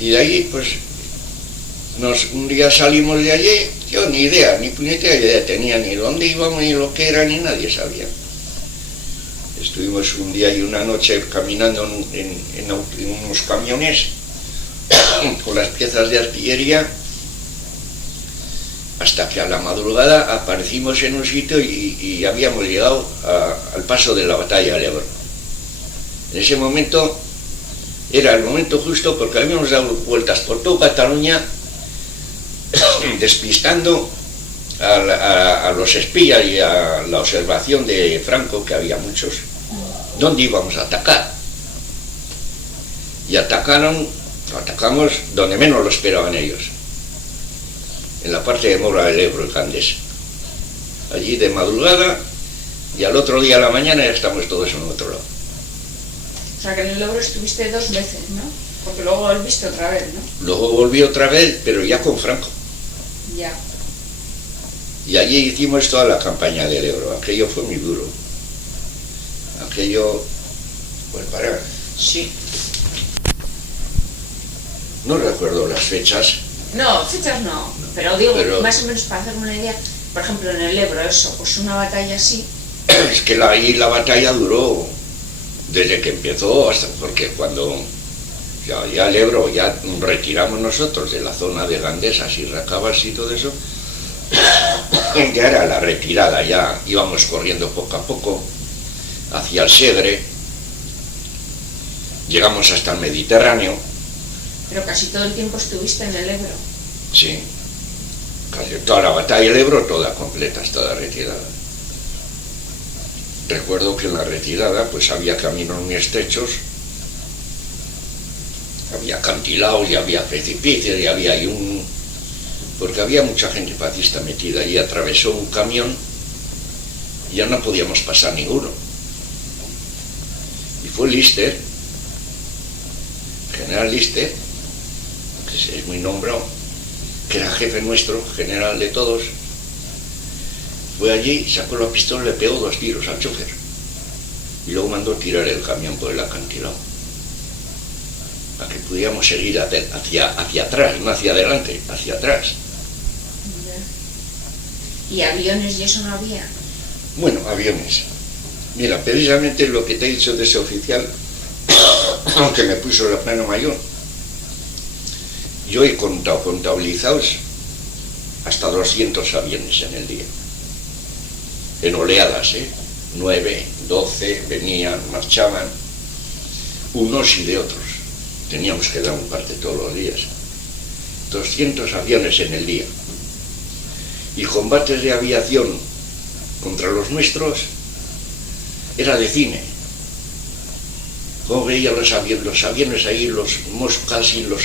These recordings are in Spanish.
Y de ahí, pues, un día salimos de allí, yo ni idea, ni puñetera idea tenía, ni dónde íbamos, ni lo que era, ni nadie sabía. Estuvimos un día y una noche caminando en unos camiones con las piezas de artillería, hasta que a la madrugada aparecimos en un sitio y habíamos llegado al paso de la batalla del Ebro. En ese momento era el momento justo, porque habíamos dado vueltas por toda Cataluña despistando a los espías y a la observación de Franco, que había muchos, dónde íbamos a atacar. Y atacamos donde menos lo esperaban ellos, en la parte de Mora del Ebro y Gandés. Allí de madrugada, y al otro día a la mañana ya estamos todos en otro lado. O sea que en el Ebro estuviste 2 veces, ¿no? Porque luego volviste otra vez, ¿no? Luego volví otra vez, pero ya con Franco. Ya. Y allí hicimos toda la campaña del Ebro. Aquello fue muy duro. Aquello, pues para... Sí. No recuerdo las fechas. No, fechas no, pero digo, más o menos para hacerme una idea, por ejemplo en el Ebro, eso, pues una batalla así. Es que ahí la batalla duró desde que empezó hasta, porque cuando ya el Ebro ya retiramos nosotros de la zona de Gandesas y Racabas y todo eso, ya era la retirada, ya íbamos corriendo poco a poco hacia el Segre, llegamos hasta el Mediterráneo. Pero casi todo el tiempo estuviste en el Ebro. Sí, casi toda la batalla del Ebro, toda completa, toda retirada. Recuerdo que en la retirada pues había caminos muy estrechos, había acantilados y había precipicios y había ahí porque había mucha gente fascista metida y atravesó un camión y ya no podíamos pasar ninguno. Y fue Lister, general Lister, que es muy nombrado, que era jefe nuestro, general de todos. Fue allí, sacó la pistola y le pegó 2 tiros al chofer. Y luego mandó tirar el camión por el acantilado, para que pudiéramos seguir hacia atrás, no hacia adelante, hacia atrás. ¿Y aviones y eso no había? Bueno, aviones. Mira, precisamente lo que te he dicho de ese oficial, que me puso la plana mayor, yo he contabilizados hasta 200 aviones en el día. En oleadas, 9, 12, venían, marchaban, unos y de otros. Teníamos que dar un parte todos los días. 200 aviones en el día. Y combates de aviación contra los nuestros era de cine. Como veía los aviones ahí, los moscas y los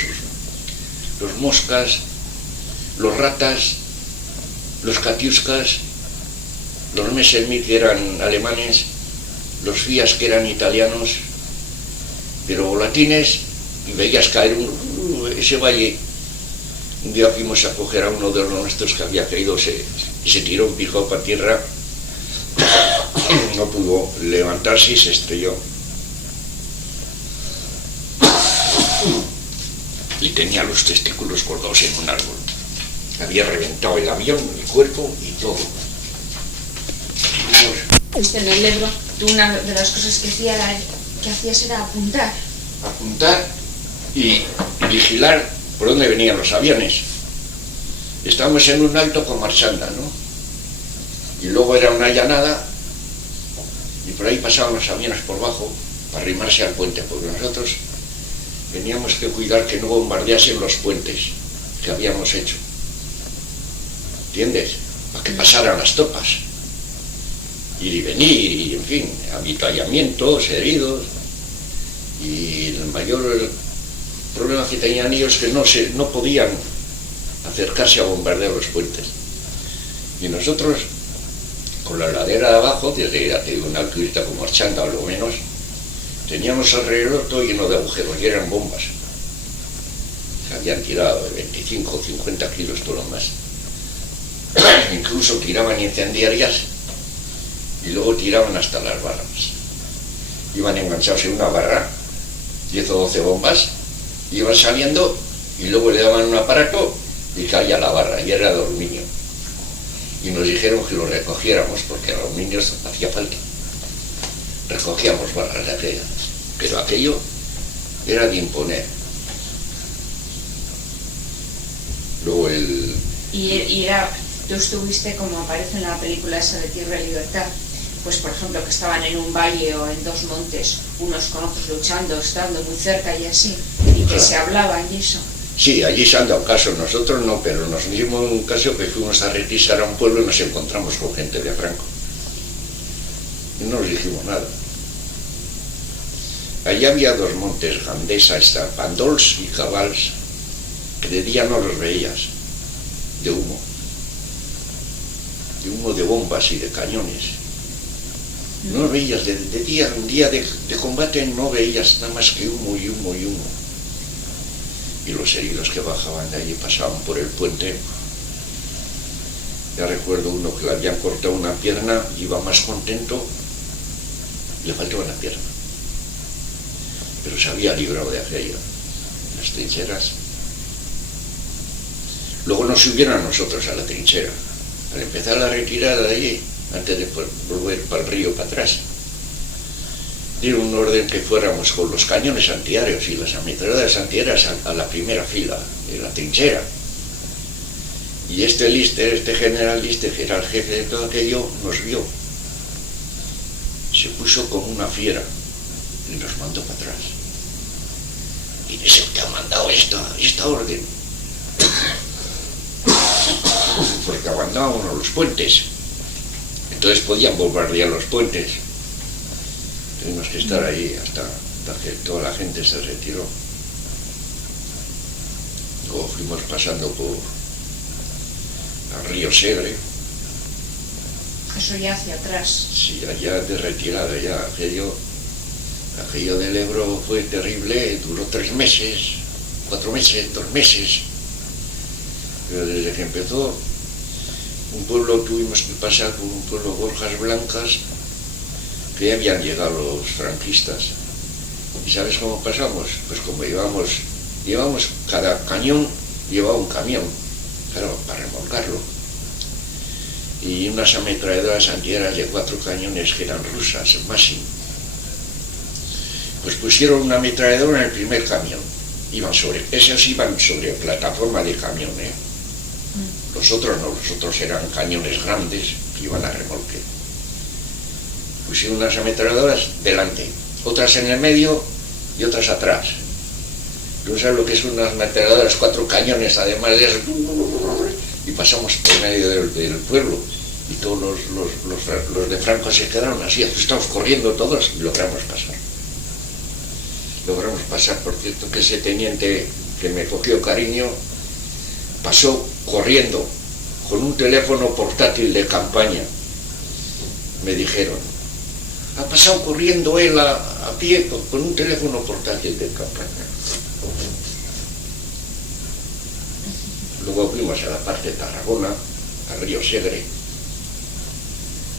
moscas, los ratas, los katiuskas, los Messerschmitt que eran alemanes, los Fiat que eran italianos, pero volatines, y veías caer ese valle. Un día fuimos a coger a uno de los nuestros que había caído y se tiró un pico para tierra, no pudo levantarse y se estrelló. Y tenía los testículos colgados en un árbol. Había reventado el avión, el cuerpo y todo. En el Ebro, tú una de las cosas que hacías era apuntar. Apuntar y vigilar por dónde venían los aviones. Estábamos en un alto con Marchanda, ¿no? Y luego era una llanada y por ahí pasaban los aviones por bajo para arrimarse al puente, porque nosotros teníamos que cuidar que no bombardeasen los puentes que habíamos hecho. ¿Entiendes? Para que pasaran las tropas. Ir y venir, y en fin, avituallamientos, heridos. Y el mayor problema que tenían ellos es que no podían acercarse a bombardear los puentes. Y nosotros, con la ladera de abajo, desde una alturita como Archanda o lo menos, teníamos alrededor todo lleno de agujeros y eran bombas. Se habían tirado de 25 o 50 kilos todo lo más. Incluso tiraban incendiarias y luego tiraban hasta las barras. Iban enganchados en una barra, 10 o 12 bombas, iban saliendo y luego le daban un aparato y caía la barra, y era de aluminio. Y nos dijeron que lo recogiéramos porque a los niños hacía falta. Recogíamos barras de aquella, pero aquello era de imponer. Luego Y era, tú estuviste, como aparece en la película esa de Tierra y Libertad, pues por ejemplo que estaban en un valle o en dos montes, unos con otros luchando, estando muy cerca y así, y que se hablaban y eso. Sí, allí se han dado casos, nosotros no, pero nos dimos un caso que fuimos a retisar a un pueblo y nos encontramos con gente de Franco. Y no nos dijimos nada. Allí había dos montes, Gandesa, Pandols y Cabals, que de día no los veías, de humo de bombas y de cañones. No veías, de día, un día de combate no veías nada más que humo y humo y humo. Y los heridos que bajaban de allí pasaban por el puente. Ya recuerdo uno que le habían cortado una pierna, iba más contento, le faltaba una pierna. Pero se había librado de aquello, las trincheras. Luego nos subieron a nosotros a la trinchera. Al empezar la retirada de allí, antes de volver para el río para atrás, dieron un orden que fuéramos con los cañones antiaéreos y las ametralladoras antiaéreas a la primera fila, en la trinchera. Y este general Lister, que era el jefe de todo aquello, nos vio. Se puso como una fiera y nos mandó para atrás. ¿Quién es el que ha mandado esta orden? Porque abandonábamos los puentes. Entonces podían bombardear los puentes. Tuvimos que estar ahí hasta que toda la gente se retiró. Luego fuimos pasando por el río Segre. Eso ya hacia atrás. Sí, allá de retirada, ya aquello del Ebro fue terrible, duró 3 meses, 4 meses, 2 meses. Pero desde que empezó, un pueblo tuvimos que pasar por un pueblo, Borjas Blancas, que ya habían llegado los franquistas. ¿Y sabes cómo pasamos? Pues como llevamos cada cañón llevaba un camión, claro, para remolcarlo. Y unas ametralladoras antiaéreas de 4 cañones que eran rusas, Máximo. Pues pusieron una ametralladora en el primer camión. Esos iban sobre plataforma de camión, ¿eh? Los otros no, los otros eran cañones grandes que iban a remolque. Pusieron unas ametralladoras delante, otras en el medio y otras atrás. ¿Tú sabes lo que es unas ametralladoras, 4 cañones además de eso? Y pasamos por medio del pueblo y todos los de Franco se quedaron así asustados, corriendo todos, y logramos pasar. Por cierto, que ese teniente que me cogió cariño pasó corriendo con un teléfono portátil de campaña. Me dijeron, ha pasado corriendo él a pie con un teléfono portátil de campaña. Luego fuimos a la parte de Tarragona, al río Segre.